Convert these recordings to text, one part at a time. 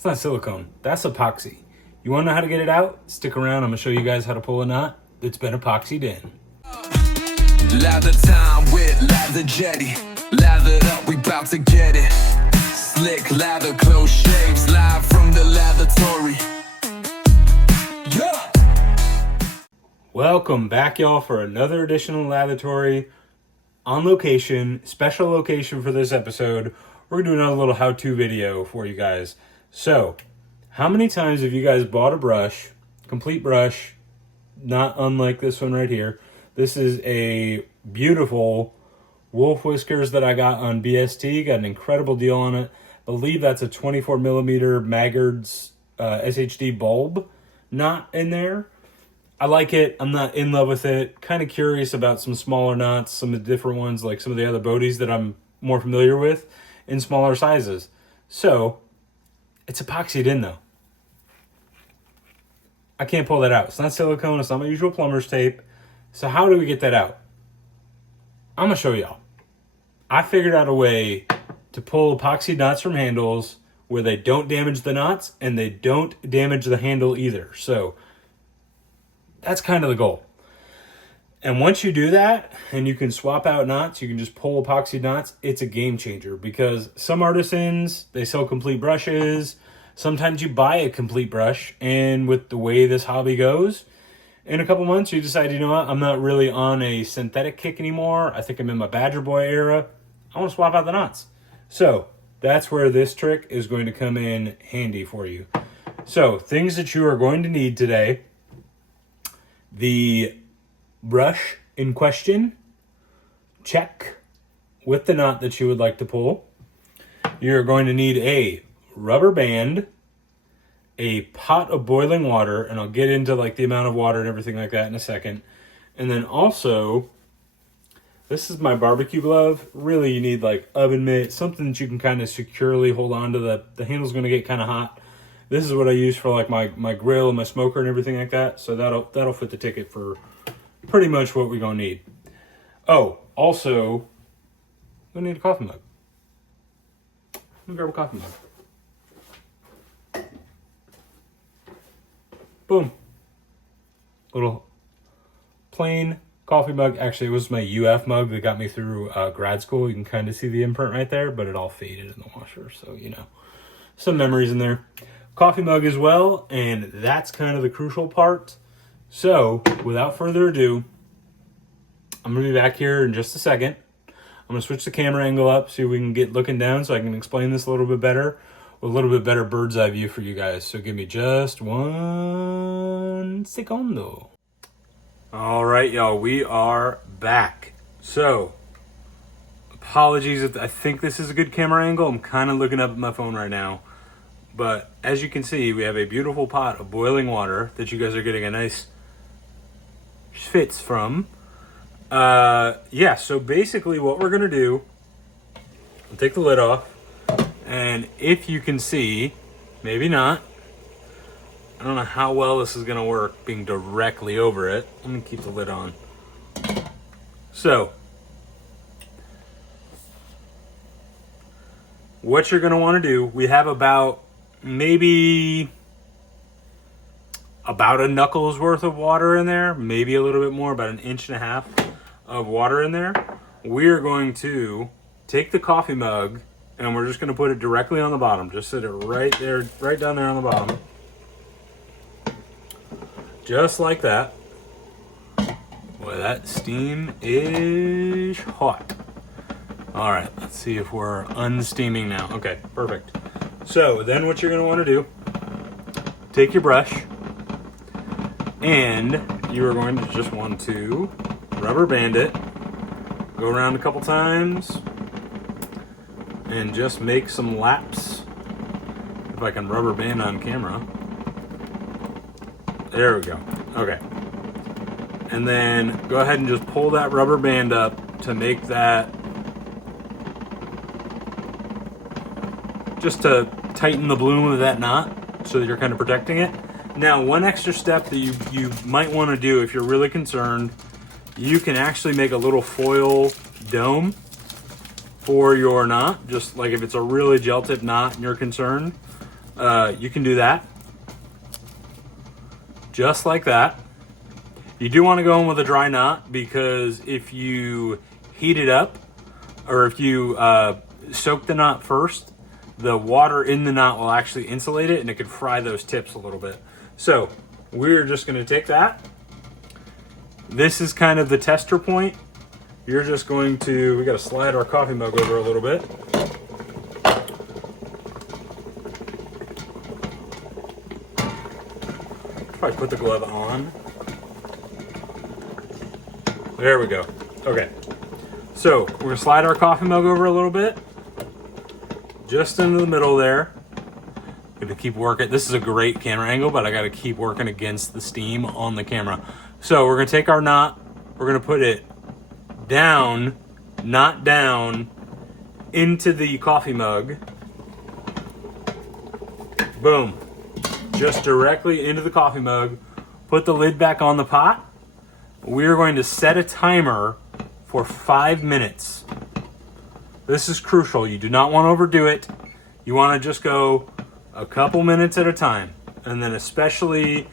It's not silicone. That's epoxy. You want to know how to get it out? Stick around. I'm going to show you guys how to pull a knot that's been epoxied in. Lather time with Lather Yeti. Lathered up, we bout to get it. Slick lather, close shaves, live from the Lathertory. Yeah. Welcome back, y'all, for another edition of Lathertory. On location, special location for this episode. We're doing another little how-to video for you guys. So, how many times have you guys bought a brush, complete brush, not unlike this one right here? This is a beautiful wolf whiskers that I got on BST. Got an incredible deal on it. I believe that's a 24 millimeter Maggard's SHD bulb knot in there. I like it. I'm not in love with it. Kind of curious about some smaller knots, some of the different ones, like some of the other Bodies that I'm more familiar with in smaller sizes. So, it's epoxied in though. I can't pull that out. It's not silicone. It's not my usual plumber's tape. So how do we get that out? I'm going to show y'all. I figured out a way to pull epoxy knots from handles where they don't damage the knots and they don't damage the handle either. So that's kind of the goal. And once you do that and you can swap out knots, you can just pull epoxy knots, it's a game changer because some artisans, they sell complete brushes. Sometimes you buy a complete brush, and with the way this hobby goes, in a couple months you decide, you know what, I'm not really on a synthetic kick anymore. I think I'm in my Badger Boy era. I want to swap out the knots. So that's where this trick is going to come in handy for you. So things that you are going to need today: the brush in question, check, with the knot that you would like to pull. You're going to need a rubber band, a pot of boiling water, and I'll get into like the amount of water and everything like that in a second. And then also, this is my barbecue glove. Really, you need like oven mitt, something that you can kind of securely hold on to. The handle's going to get kind of hot. This is what I use for like my grill and my smoker and everything like that. So that'll fit the ticket for pretty much what we're going to need. Oh, also, we need a coffee mug. Let me grab a coffee mug. Boom. Little plain coffee mug. Actually, it was my UF mug that got me through grad school. You can kind of see the imprint right there, but it all faded in the washer. So, you know, some memories in there. Coffee mug as well, and that's kind of the crucial part. So, without further ado, I'm going to be back here in just a second. I'm going to switch the camera angle up, see if we can get looking down so I can explain this a little bit better, with a little bit better bird's eye view for you guys. So give me just 1 secondo. All right, y'all, we are back. So, apologies if I think this is a good camera angle. I'm kind of looking up at my phone right now. But as you can see, we have a beautiful pot of boiling water that you guys are getting a nice fits from. Yeah, so basically what we're going to do, I'll take the lid off. And if you can see, maybe not, I don't know how well this is going to work being directly over it. Let me keep the lid on. So, what you're going to want to do, we have about maybe about a knuckle's worth of water in there, maybe a little bit more, about 1.5 inches of water in there. We're going to take the coffee mug and we're just going to put it directly on the bottom. Just sit it right there, right down there on the bottom. Just like that. Boy, that steam is hot. All right, let's see if we're unsteaming now. Okay, perfect. So then what you're going to want to do, take your brush, and you are going to just want to rubber band it, go around a couple times, and just make some laps. If I can rubber band on camera. There we go. Okay. And then go ahead and just pull that rubber band up to make that, just to tighten the bloom of that knot so that you're kind of protecting it. Now, one extra step that you might want to do if you're really concerned, you can actually make a little foil dome for your knot, just like if it's a really gel tip knot and you're concerned. you can do that. Just like that. You do want to go in with a dry knot, because if you heat it up, or if you soak the knot first, the water in the knot will actually insulate it and it could fry those tips a little bit. So we're just going to take that. This is kind of the tester point. You're just going to, we got to slide our coffee mug over a little bit. Probably put the glove on. There we go. Okay. So we're gonna slide our coffee mug over a little bit. Just into the middle there. Gonna keep working. This is a great camera angle, but I gotta keep working against the steam on the camera. So we're gonna take our knot, we're gonna put it down, not down, into the coffee mug. Boom. Just directly into the coffee mug. Put the lid back on the pot. We're going to set a timer for 5 minutes. This is crucial. You do not want to overdo it. You want to just go a couple minutes at a time. And then especially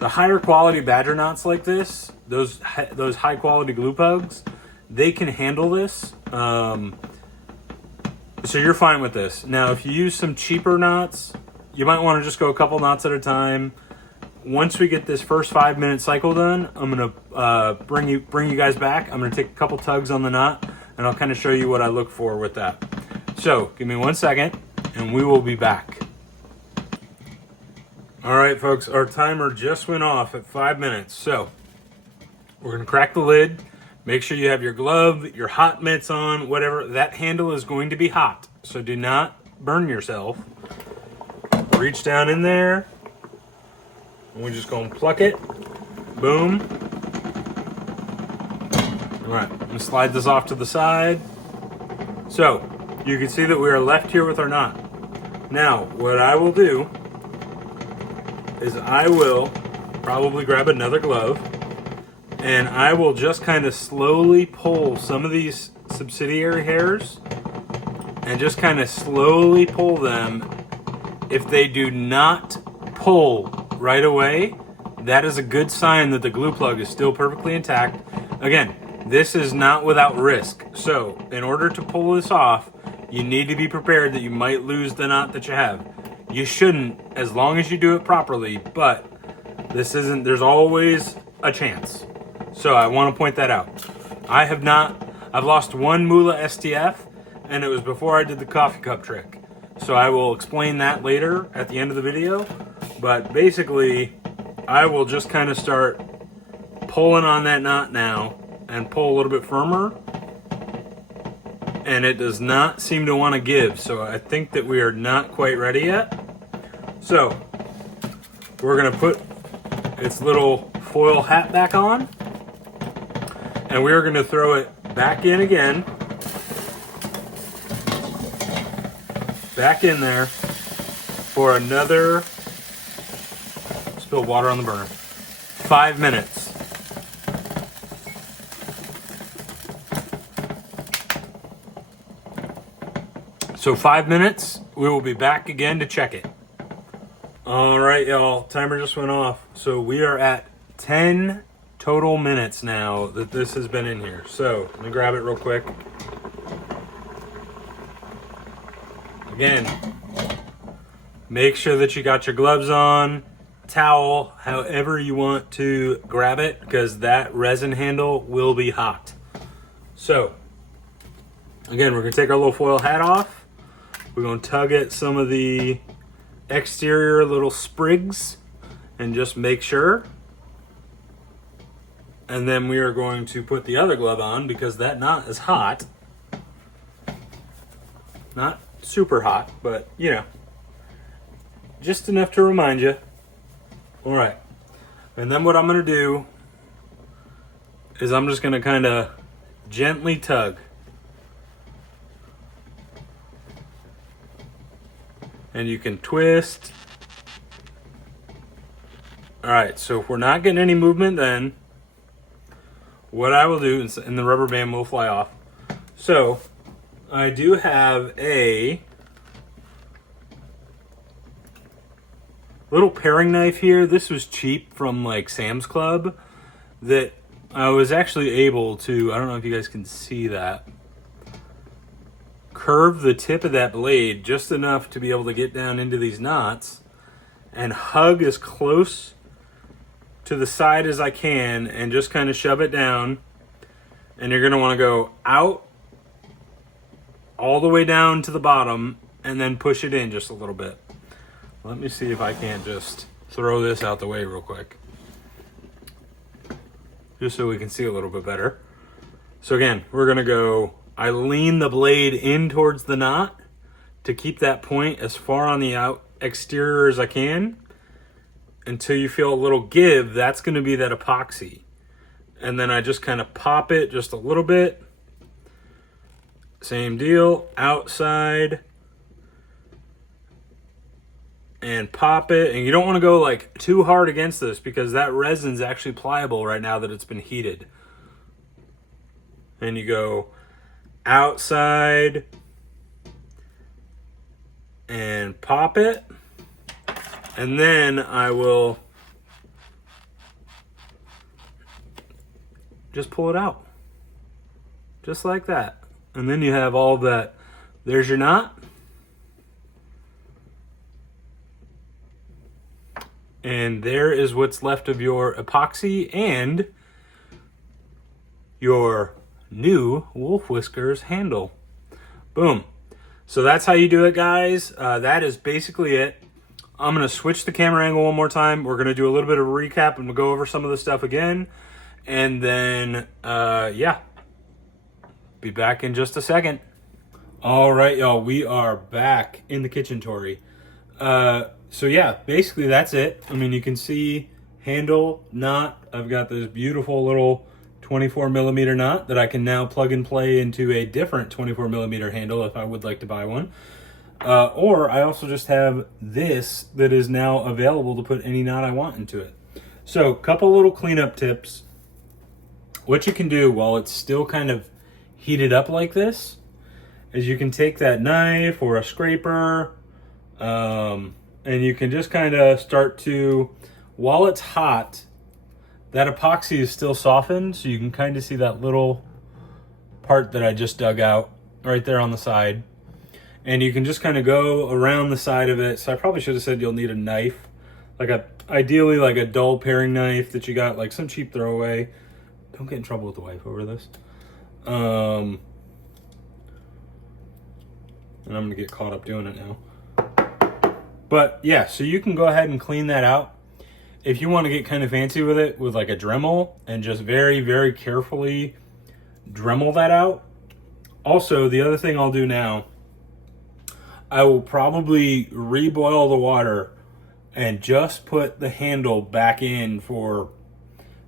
the higher quality badger knots like this, those high quality glue pugs, they can handle this. So you're fine with this. Now, if you use some cheaper knots, you might want to just go a couple knots at a time. Once we get this first 5 minute cycle done, I'm gonna bring you guys back. I'm gonna take a couple tugs on the knot, and I'll kind of show you what I look for with that. So give me 1 second, and we will be back. All right, folks, our timer just went off at 5 minutes. So we're gonna crack the lid. Make sure you have your glove, your hot mitts on, whatever. That handle is going to be hot, so do not burn yourself. Reach down in there. And we're just going to pluck it. Boom. All right, I'm going to slide this off to the side. So you can see that we are left here with our knot. Now, what I will do is I will probably grab another glove, and I will just kind of slowly pull some of these subsidiary hairs, and just kind of slowly pull them. If they do not pull right away, that is a good sign that the glue plug is still perfectly intact. Again, this is not without risk. So in order to pull this off, you need to be prepared that you might lose the knot that you have. You shouldn't, as long as you do it properly, but there's always a chance. So I want to point that out. I've lost one Mula STF, and it was before I did the coffee cup trick. So I will explain that later at the end of the video. But basically, I will just kind of start pulling on that knot now and pull a little bit firmer. And it does not seem to want to give. So I think that we are not quite ready yet. So we're going to put its little foil hat back on. And we are going to throw it back in again. Back in there for another, spill water on the burner, 5 minutes. So 5 minutes, we will be back again to check it. All right, y'all, timer just went off. So we are at 10 total minutes now that this has been in here. So let me grab it real quick. Again, make sure that you got your gloves on, towel, however you want to grab it, because that resin handle will be hot. So, again, we're going to take our little foil hat off. We're going to tug at some of the exterior little sprigs and just make sure. And then we are going to put the other glove on because that knot is hot. Not super hot, but you know, just enough to remind you. All right, and then what I'm gonna do is I'm just gonna kind of gently tug, and you can twist. All right, so if we're not getting any movement, then what I will do, and the rubber band will fly off. So I do have a little paring knife here. This was cheap from like Sam's Club that I was actually able to, I don't know if you guys can see that, curve the tip of that blade just enough to be able to get down into these knots and hug as close to the side as I can and just kind of shove it down. And you're going to want to go out all the way down to the bottom and then push it in just a little bit. Let me see if I can't just throw this out the way real quick, just so we can see a little bit better. So again, we're going to go, I lean the blade in towards the knot to keep that point as far on the out exterior as I can until you feel a little give. That's going to be that epoxy. And then I just kind of pop it just a little bit. Same deal, outside. And pop it. And you don't want to go like too hard against this because that resin's actually pliable right now that it's been heated. And you go outside and pop it. And then I will just pull it out. Just like that. And then you have all that. There's your knot. And there is what's left of your epoxy and your new Wolf Whiskers handle. Boom. So that's how you do it, guys. That is basically it. I'm going to switch the camera angle one more time. We're going to do a little bit of a recap and we'll go over some of the stuff again. And then, yeah, be back in just a second. All right, y'all, we are back in the kitchen, Tori. So yeah, basically that's it. I mean, you can see handle, knot. I've got this beautiful little 24 millimeter knot that I can now plug and play into a different 24 millimeter handle if I would like to buy one. Or I also just have this that is now available to put any knot I want into it. So a couple little cleanup tips. What you can do while it's still kind of heated up like this is you can take that knife or a scraper, and you can just kind of start to, while it's hot, that epoxy is still softened, so you can kind of see that little part that I just dug out right there on the side. And you can just kind of go around the side of it. So I probably should have said you'll need a knife, ideally like a dull paring knife that you got like some cheap throwaway. Don't get in trouble with the wife over this. And I'm gonna get caught up doing it now. But yeah, so you can go ahead and clean that out. If you want to get kind of fancy with it, with like a Dremel, and just very, very carefully Dremel that out. Also, the other thing I'll do now, I will probably reboil the water and just put the handle back in for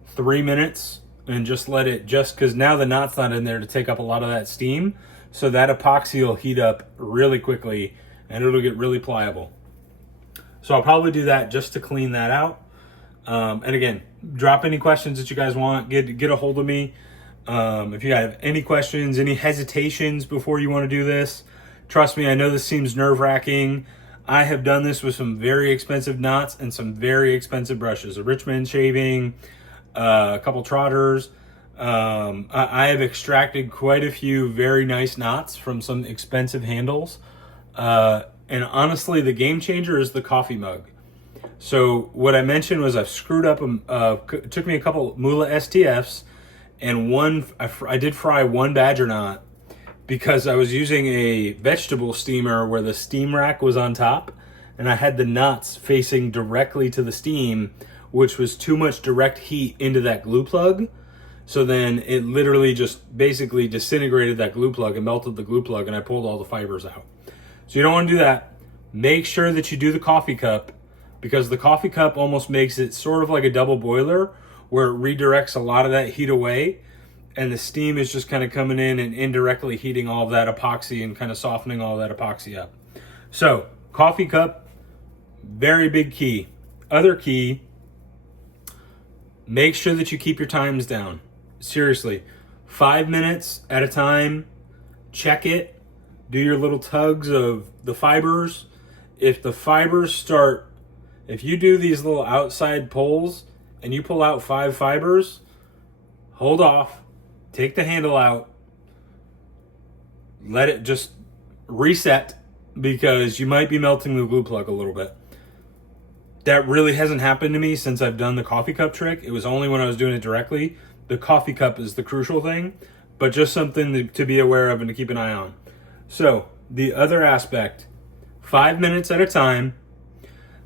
3 minutes and just let it, just because now the knot's not in there to take up a lot of that steam. So that epoxy will heat up really quickly and it'll get really pliable. So I'll probably do that just to clean that out. And again, drop any questions that you guys want. Get a hold of me. If you have any questions, any hesitations before you want to do this, trust me, I know this seems nerve-wracking. I have done this with some very expensive knots and some very expensive brushes. A Richmond shaving, a couple trotters. I have extracted quite a few very nice knots from some expensive handles. And honestly, the game changer is the coffee mug. So what I mentioned was I've screwed up, it took me a couple Mula STFs and I did fry one badger knot because I was using a vegetable steamer where the steam rack was on top and I had the knots facing directly to the steam, which was too much direct heat into that glue plug. So then it literally just basically disintegrated that glue plug and melted the glue plug and I pulled all the fibers out. So you don't want to do that. Make sure that you do the coffee cup because the coffee cup almost makes it sort of like a double boiler where it redirects a lot of that heat away and the steam is just kind of coming in and indirectly heating all of that epoxy and kind of softening all that epoxy up. So coffee cup, very big key. Other key, make sure that you keep your times down. Seriously, 5 minutes at a time, check it, do your little tugs of the fibers. If the fibers start If you do these little outside pulls and you pull out 5 fibers, hold off, take the handle out, let it just reset, because you might be melting the glue plug a little bit. That really hasn't happened to me since I've done the coffee cup trick. It was only when I was doing it directly. The coffee cup is the crucial thing, but just something to be aware of and to keep an eye on. So the other aspect, 5 minutes at a time.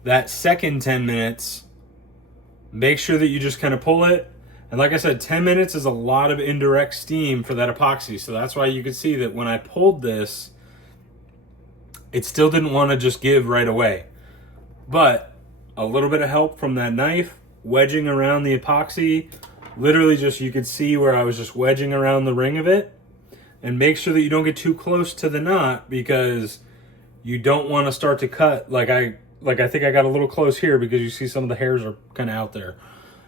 That second 10 minutes, make sure that you just kind of pull it. And like I said, 10 minutes is a lot of indirect steam for that epoxy. So that's why you could see that when I pulled this, it still didn't want to just give right away. But a little bit of help from that knife, wedging around the epoxy, literally just, you could see where I was just wedging around the ring of it. And make sure that you don't get too close to the knot, because you don't want to start to cut. Like I think I got a little close here, because you see some of the hairs are kind of out there.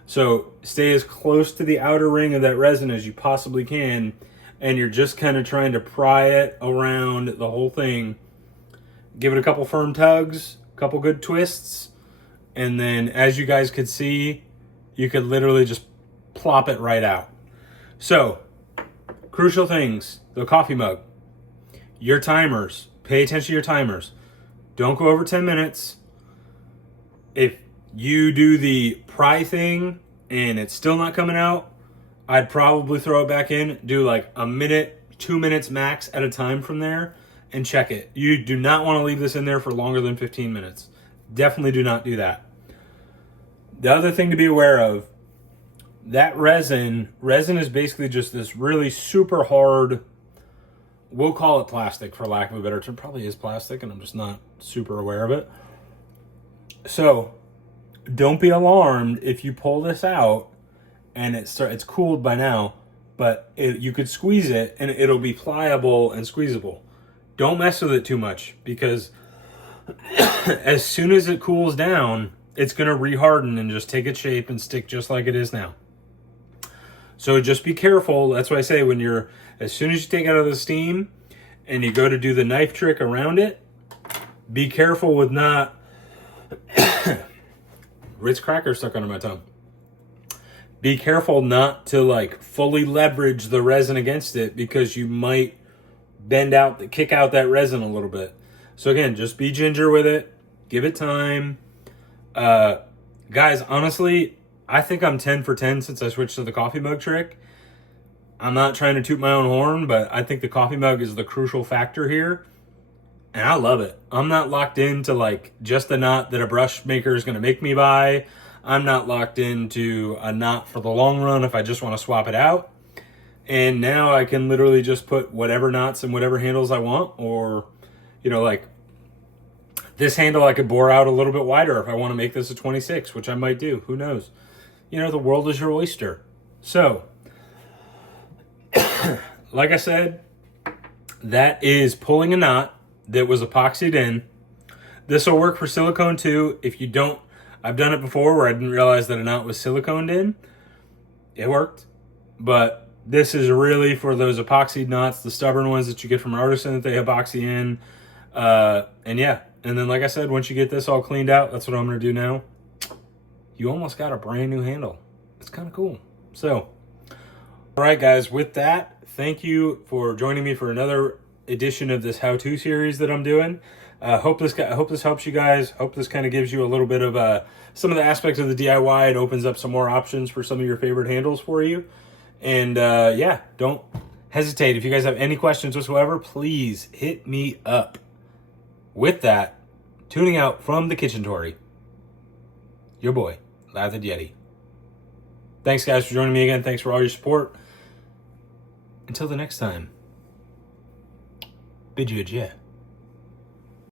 So stay as close to the outer ring of that resin as you possibly can, and you're just kind of trying to pry it around the whole thing. Give it a couple firm tugs, a couple good twists, and then as you guys could see, you could literally just plop it right out. So, crucial things, the coffee mug, your timers, pay attention to your timers. Don't go over 10 minutes. If you do the pry thing and it's still not coming out, I'd probably throw it back in, do like a minute, 2 minutes max at a time from there, and check it. You do not want to leave this in there for longer than 15 minutes. Definitely do not do that. The other thing to be aware of, that resin is basically just this really super hard, we'll call it plastic for lack of a better term. Probably is plastic, and I'm just not super aware of it. So don't be alarmed if you pull this out and it's cooled by now, but you could squeeze it and it'll be pliable and squeezable. Don't mess with it too much, because as soon as it cools down, it's going to reharden and just take its shape and stick just like it is now. So just be careful. That's why I say, as soon as you take it out of the steam and you go to do the knife trick around it, be careful with not Ritz cracker stuck under my tongue. Be careful not to like fully leverage the resin against it, because you might kick out that resin a little bit. So again, just be ginger with it. Give it time. Guys, honestly, I think I'm 10 for 10 since I switched to the coffee mug trick. I'm not trying to toot my own horn, but I think the coffee mug is the crucial factor here. And I love it. I'm not locked into like just the knot that a brush maker is going to make me buy. I'm not locked into a knot for the long run if I just want to swap it out. And now I can literally just put whatever knots and whatever handles I want. Or, like this handle I could bore out a little bit wider if I want to make this a 26, which I might do. Who knows? The world is your oyster. So, like I said, that is pulling a knot that was epoxied in. This will work for silicone too. If you don't, I've done it before where I didn't realize that a knot was siliconed in. It worked. But this is really for those epoxy knots, the stubborn ones that you get from an artisan that they epoxy in. And yeah, and then like I said, once you get this all cleaned out, that's what I'm going to do now. You almost got a brand new handle. It's kind of cool. So, all right, guys, with that, thank you for joining me for another edition of this how-to series that I'm doing. Hope this helps you guys. Hope this kind of gives you a little bit of some of the aspects of the DIY and opens up some more options for some of your favorite handles for you. And yeah, don't hesitate. If you guys have any questions whatsoever, please hit me up. With that, tuning out from the Lathertory, your boy, Lathertory Yeti. Thanks, guys, for joining me again. Thanks for all your support. Until the next time, bid you adieu.